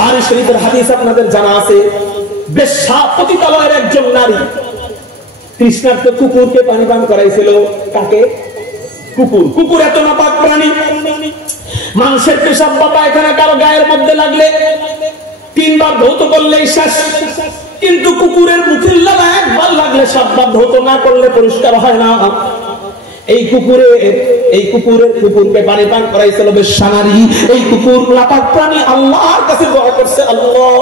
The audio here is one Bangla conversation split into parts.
বুখারী শরীফের হাদিস আপনাদের জানা আছে, বেশ্যা পতিতালয়ের একজন নারী তৃষ্ণার্ত কুকুরকে পানি পান করাইছিল। কাকে? কুকুর। কুকুর এত নাপাক প্রাণী, মানুষের পেশাব বা পায়খানা কারো গায়ের মধ্যে লাগলে 3 বার ধৌত করলেই শেষ, কিন্তু কুকুরের মুখের লাগা একবার লাগলে 7 বার ধৌত না করলে পরিষ্কার হয় না। এই কুকুরকে পানি পান করাইছিল বেশ্যা নারী। এই কুকুর নাপাক প্রাণী আল্লাহর কাছে দোয়া করছে, আল্লাহ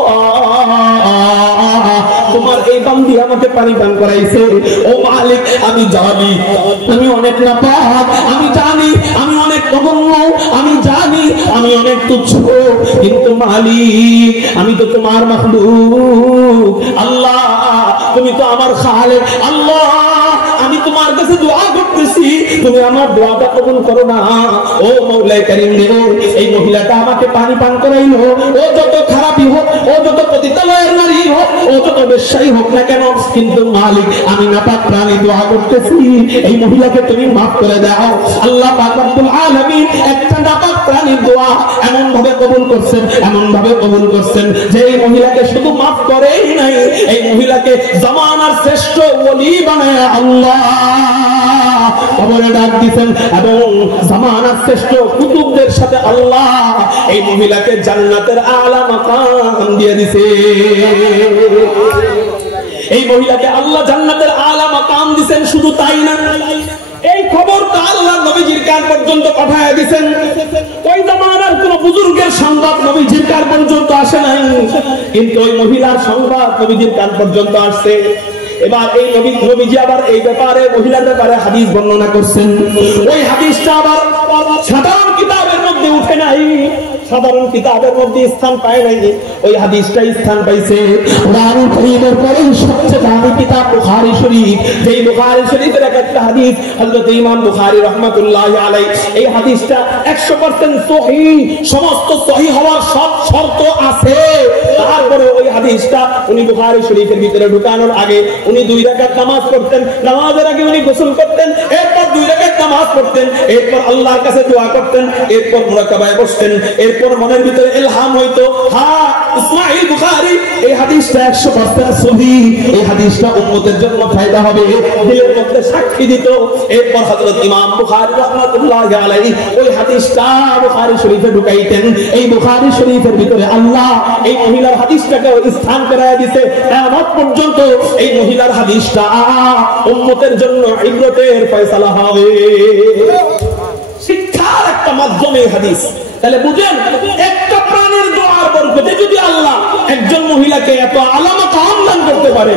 তোমার এই বান্দি আমাকে পানি পান করাইছে, ও মালিক আমি জানি আমি অনেক নাপাক, আমি জানি আমি অনেক নগণ্য, আমি জানি আমি অনেক তুচ্ছ, কিন্তু মালিক আমি তো তোমার মাখলুক, আল্লাহ তুমি তো আমার খালেক, আল্লাহ আমি তোমার কাছে দোয়া করতেছি, তুমি আমার দোয়াটা কবুল করো না। ও মাওলায়ে কারীম রে, এই মহিলাটা আমাকে পানি পান করাইলো, ও যত খারাপই হোক, ও যত পতিতালয়ের নারী হোক, ও যত বেশ্যাই হোক না কেন, কিন্তু মালিক আমি নাপাক প্রাণী দোয়া করতেছি, এই মহিলাকে তুমি মাফ করে দাও। আল্লাহ পাক রব্বুল আলামিন একটা নাপাক প্রাণীর দোয়া এমন ভাবে কবুল করছেন যে এই মহিলাকে শুধু মাফ করেই নাই, এই মহিলাকে জামানার শ্রেষ্ঠ ওলি বানায় আল্লাহ কবরে ডাক দিবেন, এবং জামানার শ্রেষ্ঠ কুতুবদের সাথে আল্লাহ এই মহিলাকে জান্নাতের আলা মাকাম দিয়ে দিয়েছে। এই মহিলাকে আল্লাহ জান্নাতের আলা মাকাম দিবেন। শুধু তাই না, এই খবরটা আল্লাহ নবীজির কান পর্যন্ত পাঠায় দিয়েছেন। ওই জামানার কোন বুজুর্গের সংবাদ নবীজির কান পর্যন্ত আসে নাই, কিন্তু ওই মহিলার সংবাদ নবীজির কান পর্যন্ত আসছে। এবার এই নবীজি আবার এই ব্যাপারে, মহিলার ব্যাপারে হাদিস বর্ণনা করছেন। ওই হাদিসটা আবার সাধারণ কিতাবের মধ্যে উঠে নাই, সাধারণ কিতাবের মধ্যে স্থান পায় নাই, ওই হাদিসটা স্থান পাইছে কোরআনুল কারীমের পরে সবচেয়ে দামি কিতাব বুখারী শরীফ। যেই বুখারী শরীফের একটা হাদিস হযরত ইমাম বুখারী রাহমাতুল্লাহি আলাইহি, এই হাদিসটা 100% সহিহ, সমস্ত সহিহ হওয়ার সব শর্ত আছে। তারপরে ওই হাদিসটা উনি বুখারী শরীফের ভিতরে ঢুকানোর আগে উনি 2 রাকাত নামাজ পড়তেন, নামাজের আগে উনি গোসল করতেন, এরপর 2 রাকাত নামাজ পড়তেন, এরপর আল্লাহর কাছে দোয়া করতেন, এরপর মুরাকাবায় বসতেন, এরপর মনের ভিতরে ইলহাম হইতো, হ্যাঁ ইসমাঈল বুখারী এই হাদিসটা 100% সহিহ, এই হাদিসটা উম্মতের জন্য ফায়দা হবে, দিলের মধ্যে সাক্ষী দিত। এরপর হযরত ইমাম বুখারী রাহমাতুল্লাহি আলাইহি ওই হাদিসটা বুখারী শরীফে ঢুকাইতেন। এই বুখারী শরীফের ভিতরে আল্লাহ এই মহিলার হাদিসটাকে স্থান করায় দিয়েছে। কিয়ামত পর্যন্ত এই মহিলার হাদিসটা উম্মতের জন্য ইবরতের ফয়সালা হবে, শিক্ষার একটা মাধ্যমে হাদিস। তাহলে বুঝেন, একটা প্রাণীর দোয়ার বরকতে যদি আল্লাহ একজন মহিলাকে এত আলামত দান করতে পারে,